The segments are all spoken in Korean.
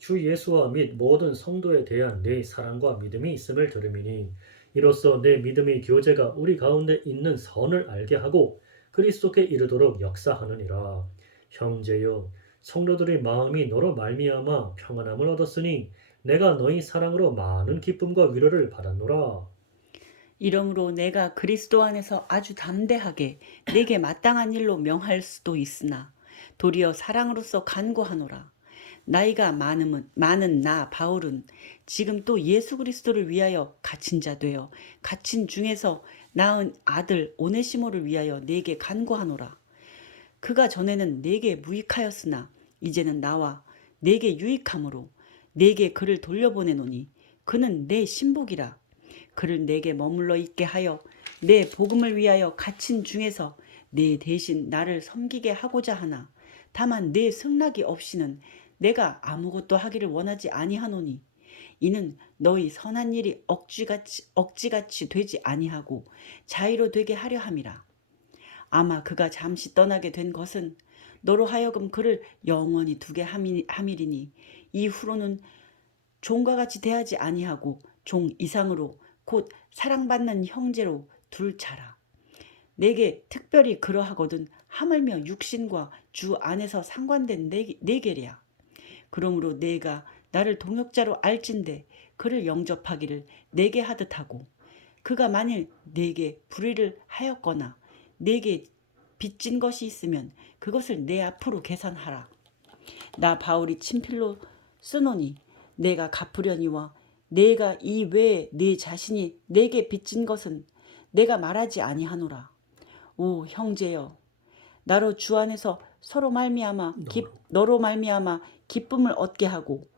주 예수와 및 모든 성도에 대한 내 사랑과 믿음이 있음을 들음이니 이로써 내 믿음의 교제가 우리 가운데 있는 선을 알게 하고 그리스도께 이르도록 역사하느니라 형제여 성도들의 마음이 너로 말미암아 평안함을 얻었으니 내가 너희 사랑으로 많은 기쁨과 위로를 받았노라 이러므로 내가 그리스도 안에서 아주 담대하게 내게 마땅한 일로 명할 수도 있으나 도리어 사랑으로서 간구하노라 나이가 많음은, 많은 나 바울은 지금 또 예수 그리스도를 위하여 갇힌 자 되어 갇힌 중에서 낳은 아들 오네시모를 위하여 내게 간구하노라. 그가 전에는 내게 무익하였으나 이제는 나와 내게 유익함으로 내게 그를 돌려보내노니 그는 내 신복이라. 그를 내게 머물러 있게 하여 내 복음을 위하여 갇힌 중에서 내 대신 나를 섬기게 하고자 하나 다만 내 승낙이 없이는 내가 아무것도 하기를 원하지 아니하노니 이는 너희 선한 일이 억지같이 억지같이 되지 아니하고 자의로 되게 하려 함이라 아마 그가 잠시 떠나게 된 것은 너로 하여금 그를 영원히 두게 함이리니 이후로는 종과 같이 대하지 아니하고 종 이상으로 곧 사랑받는 형제로 둘 차라 내게 특별히 그러하거든 하물며 육신과 주 안에서 상관된 내게랴 네, 네 그러므로 내가 나를 동역자로 알진대 그를 영접하기를 내게 하듯 하고 그가 만일 내게 불의를 하였거나 내게 빚진 것이 있으면 그것을 내 앞으로 계산하라. 나 바울이 친필로 쓰노니 내가 갚으려니와 내가 이 외에 내 자신이 내게 빚진 것은 내가 말하지 아니하노라. 오 형제여 나로 주 안에서 서로 말미암아 기, 너로 말미암아 기쁨을 얻게 하고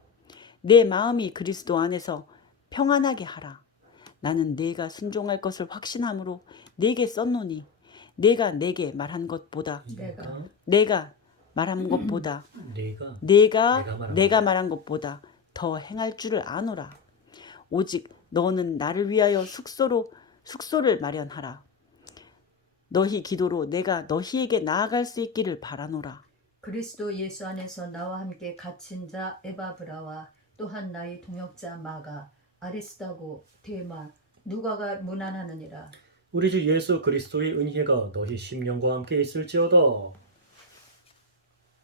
내 마음이 그리스도 안에서 평안하게 하라. 나는 내가 순종할 것을 확신함으로 내게 썼노니 내가 내게 말한 것보다 내가, 내가 말한 것보다 내가 내가, 내가, 말한, 것보다 더 행할 줄을 아노라. 오직 너는 나를 위하여 숙소로 숙소를 마련하라. 너희 기도로 내가 너희에게 나아갈 수 있기를 바라노라. 그리스도 예수 안에서 나와 함께 갇힌 자 에바브라와 또한 나의 동역자 마가 아리스다고 데마 누가가 무난하느니라. 우리 주 예수 그리스도의 은혜가 너희 심령과 함께 있을지어다.